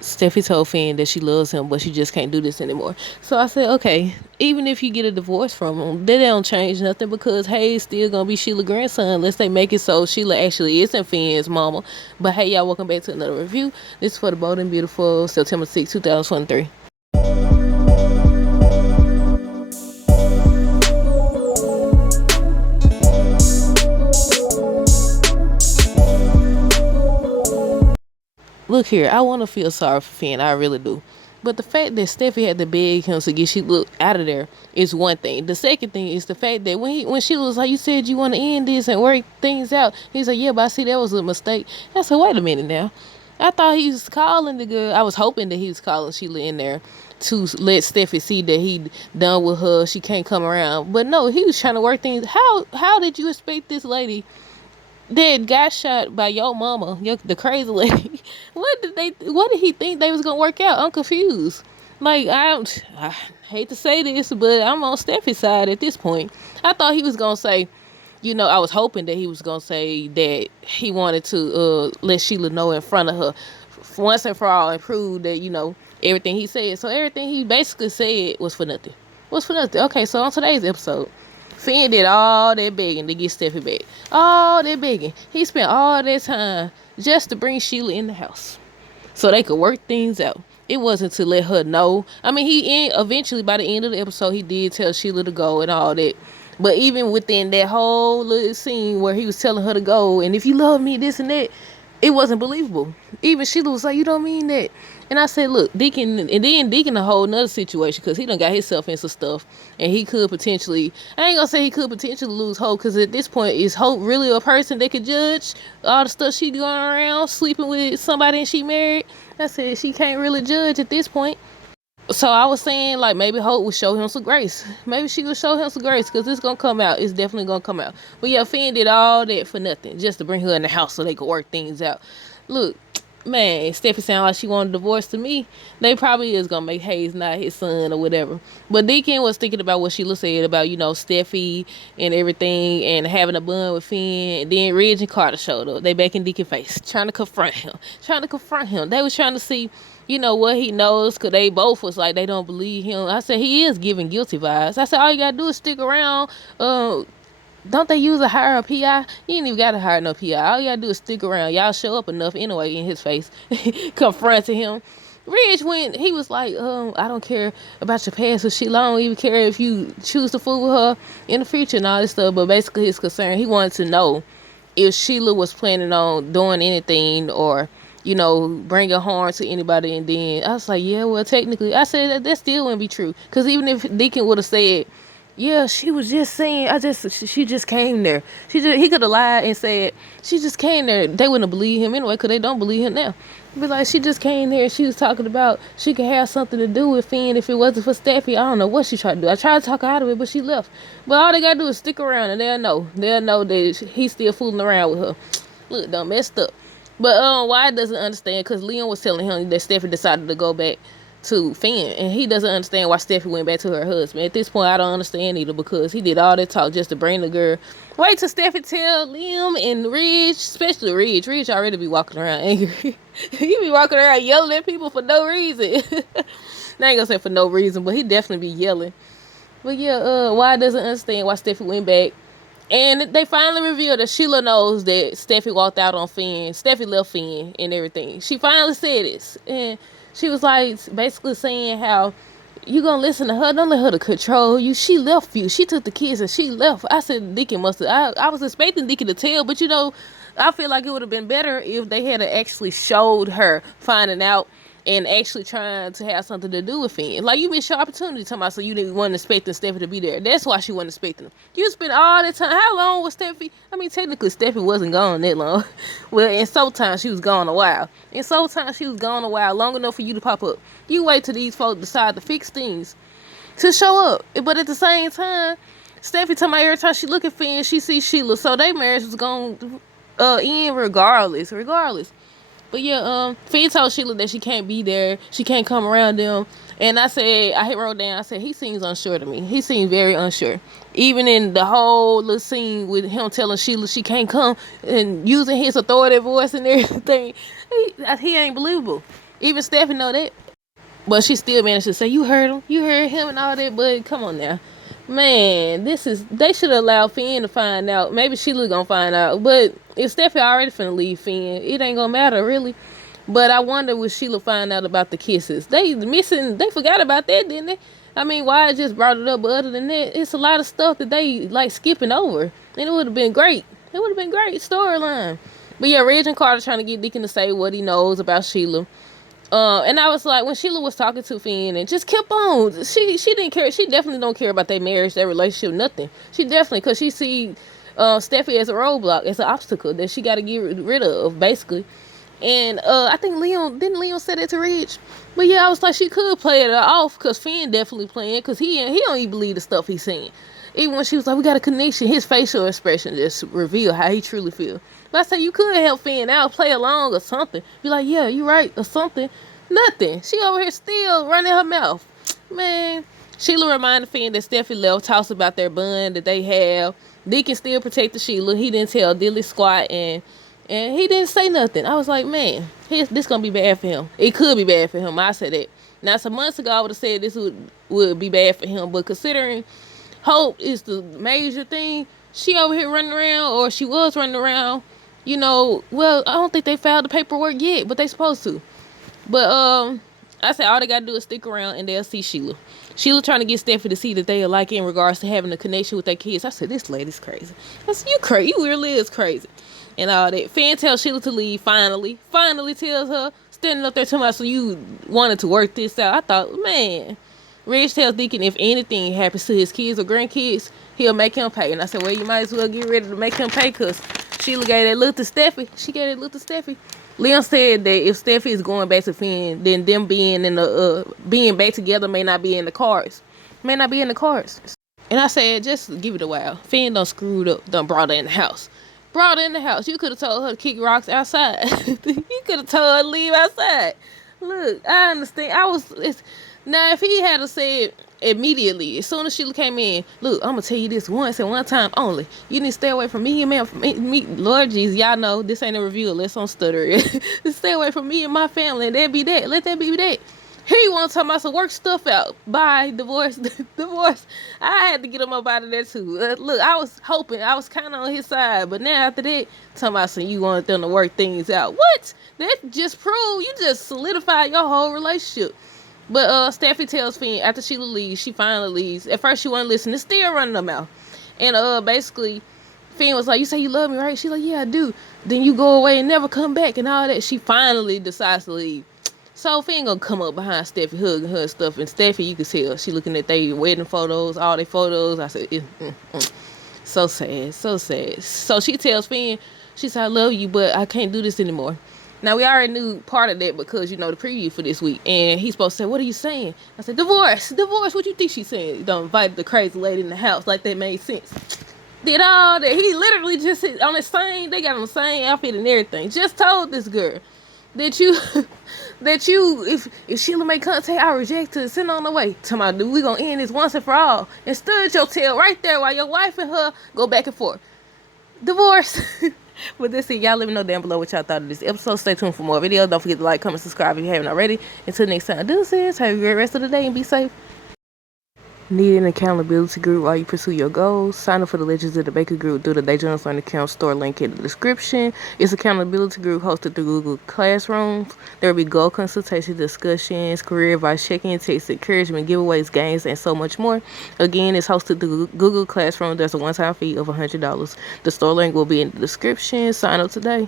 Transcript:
Steffi told Finn that she loves him, but she just can't do this anymore. So I said, okay, even if you get a divorce from him, that don't change nothing because Hayes still gonna be Sheila's grandson unless they make it so Sheila actually isn't Finn's mama. But hey, y'all, welcome back to another review. This is for the Bold and Beautiful, September 6, 2023. Look here, I want to feel sorry for Finn, I really do. But the fact that Steffi had to beg him to get Sheila out of there is one thing. The second thing is the fact that when Sheila was like, you said you want to end this and work things out, he's like, yeah, but I see that was a mistake. I said, wait a minute now. I thought he was calling the girl. I was hoping that he was calling Sheila in there to let Steffi see that he done with her. She can't come around. But no, he was trying to work things. How did you expect this lady that got shot by your mama, the crazy lady? What did he think they was gonna work out? I'm confused. Like I hate to say this, but I'm on Steffi's side at this point. I thought he was gonna say, I was hoping that he was gonna say that he wanted to let Sheila know in front of her once and for all and prove that everything he said. So everything he basically said was for nothing. Was for nothing. Okay, so on today's episode, Finn did all that begging to get Steffi back. All that begging. He spent all that time just to bring Sheila in the house so they could work things out. It wasn't to let her know. I mean, eventually by the end of the episode, he did tell Sheila to go and all that. But even within that whole little scene where he was telling her to go, and if you love me, this and that, it wasn't believable. Even Sheila was like, you don't mean that. And I said, look, Deacon, and then Deacon a whole nother situation because he done got himself into stuff and he could potentially, I ain't gonna say he could potentially lose Hope because at this point, is Hope really a person that could judge all the stuff she going around sleeping with somebody and she married? I said, she can't really judge at this point. So I was saying, like, maybe Hope would show him some grace. Maybe she would show him some grace because it's going to come out. It's definitely going to come out. But yeah, Finn did all that for nothing just to bring her in the house so they could work things out. Look, man, Steffi sound like she wanted a divorce to me. They probably is going to make Hayes not his son or whatever. But Deacon was thinking about what Sheila said about, Steffi and everything and having a bond with Finn. And then Ridge and Carter showed up. They back in Deacon's face, trying to confront him. They was trying to see what he knows, because they both was like, they don't believe him. I said, he is giving guilty vibes. I said, all you gotta do is stick around. Don't they use hire a PI? You ain't even gotta hire no PI. All you gotta do is stick around. Y'all show up enough anyway in his face, confronting him. Ridge went, he was like, I don't care about your past with Sheila. I don't even care if you choose to fool with her in the future and all this stuff. But basically his concern, he wanted to know if Sheila was planning on doing anything or bringing harm to anybody. And then I was like, yeah, well, technically, I said that still wouldn't be true. Because even if Deacon would have said, yeah, she was just saying, she just came there. He could have lied and said, she just came there. They wouldn't have believed him anyway, because they don't believe him now. Be like, she just came there and she was talking about she could have something to do with Finn if it wasn't for Steffi. I don't know what she tried to do. I tried to talk her out of it, but she left. But all they got to do is stick around and they'll know. They'll know that he's still fooling around with her. Look, done messed up. But Wyatt doesn't understand because Leon was telling him that Steffi decided to go back to Finn, and he doesn't understand why Steffi went back to her husband. At this point, I don't understand either because he did all that talk just to bring the girl. Wait till Steffi tell Liam and Ridge, especially Ridge. Ridge already be walking around angry. He be walking around yelling at people for no reason. I ain't gonna say for no reason, but he definitely be yelling. But yeah, Wyatt doesn't understand why Steffi went back. And they finally revealed that Sheila knows that Steffi walked out on Finn. Steffi left Finn and everything. She finally said this. And she was like basically saying how you gonna listen to her. Don't let her to control you. She left you. She took the kids and she left. I said Deacon must have. I was expecting Deacon to tell, but I feel like it would have been better if they had actually showed her finding out and actually trying to have something to do with Finn. Like, you missed your opportunity talking about, so you didn't want expecting Steffi to be there. That's why she wasn't expecting him. You spent all that time. How long was Steffi? I mean, technically, Steffi wasn't gone that long. Well, in some time, she was gone a while. Long enough for you to pop up. You wait till these folks decide to fix things to show up. But at the same time, Steffi talking about every time she look at Finn, she sees Sheila. So their marriage was going to end regardless. But yeah, Finn told Sheila that she can't be there. She can't come around them. And I wrote down, I said, he seems unsure to me. He seems very unsure. Even in the whole little scene with him telling Sheila she can't come and using his authoritative voice and everything, he ain't believable. Even Stephanie know that. But she still managed to say, you heard him, you heard him and all that. But come on now. Man, they should allow Finn to find out. Maybe Sheila gonna find out. But if Steffi already finna leave Finn, it ain't gonna matter really. But I wonder will Sheila find out about the kisses. They forgot about that, didn't they? I mean, why I just brought it up, but other than that, it's a lot of stuff that they like skipping over. And it would have been great. It would have been great storyline. But yeah, Reg and Carter trying to get Deacon to say what he knows about Sheila. And I was like, when Sheila was talking to Finn and just kept on, she didn't care. She definitely don't care about their marriage, their relationship, nothing. She definitely, because she see Steffi as a roadblock, as an obstacle that she got to get rid of, basically. And I think Leon say that to Reg? But yeah, I was like, she could play it off because Finn definitely playing because he don't even believe the stuff he's saying. Even when she was like, we got a connection, his facial expression just revealed how he truly feels. But I said, you could help Finn out, play along or something. Be like, yeah, you right, or something. Nothing. She over here still running her mouth. Man, Sheila reminded Finn that Steffi left, talks about their bond that they have. Deacon still protected Sheila. He didn't tell Dilly squat and he didn't say nothing. I was like, man, this gonna be bad for him. It could be bad for him. I said that. Now, some months ago, I would have said this would be bad for him. But considering Hope is the major thing, she over here running around, or she was running around, well, I don't think they filed the paperwork yet, but they supposed to. But I said all they gotta do is stick around and they'll see Sheila. Sheila trying to get Steffi to see that they are like in regards to having a connection with their kids. I said, this lady's crazy. I said, you crazy. You really is crazy. And all that. Finn tells Sheila to leave finally. Finally tells her, standing up there to me, so you wanted to work this out. I thought, man. Reg tells Deacon if anything happens to his kids or grandkids, he'll make him pay. And I said, well, you might as well get ready to make him pay because Sheila gave that look to Steffi. She gave that look to Steffi. Leon said that if Steffi is going back to Finn, then them being back together may not be in the cards. May not be in the cards. And I said, just give it a while. Finn done screwed up, done brought her in the house. Brought her in the house. You could have told her to kick rocks outside. You could have told her to leave outside. Look, I understand. Now, if he had said immediately, as soon as Sheila came in, look, I'm going to tell you this once and one time only. You need to stay away from me and me. Lord Jesus, y'all know this ain't a review unless I'm stuttering. Stay away from me and my family, and that be that. Let that be that. He want to talk about some work stuff out. Bye, divorce. Divorce. I had to get him up out of there too. Look, I was hoping. I was kind of on his side. But now after that, talking about some you wanted them to work things out. What? That just proved. You just solidified your whole relationship. But Steffi tells Finn after Sheila leaves, she finally leaves. At first she wasn't listening. It's still running her mouth. And basically, Finn was like, you say you love me, right? She's like, yeah, I do. Then you go away and never come back and all that. She finally decides to leave. So Finn gonna come up behind Steffi, hugging her and stuff. And Steffi, you can tell, she looking at their wedding photos, all their photos. I said, so sad, so sad. So she tells Finn, she said, I love you, but I can't do this anymore. Now, we already knew part of that because, the preview for this week. And he's supposed to say, what are you saying? I said, divorce, what you think she's saying? You don't invite the crazy lady in the house like that made sense. Did all that. He literally just on the same, they got on the same outfit and everything. Just told this girl that if Sheila make contact, I reject her, send her on the way. Tell me, we gonna end this once and for all. And stud your tail right there while your wife and her go back and forth. Divorce. But that's it. Y'all let me know down below what y'all thought of this episode. Stay tuned for more videos. Don't forget to like, comment, subscribe if you haven't already. Until next time, deuces. Have a great rest of the day and be safe. Need an accountability group while you pursue your goals? Sign up for the Legends of the Baker group through the Dajons Learning Account store link in the description. It's accountability group hosted through Google Classrooms. There will be goal consultation, discussions, career advice, check-in, text, encouragement, giveaways, games, and so much more. Again, it's hosted through Google Classroom. There's a one-time fee of $100. The store link will be in the description. Sign up today.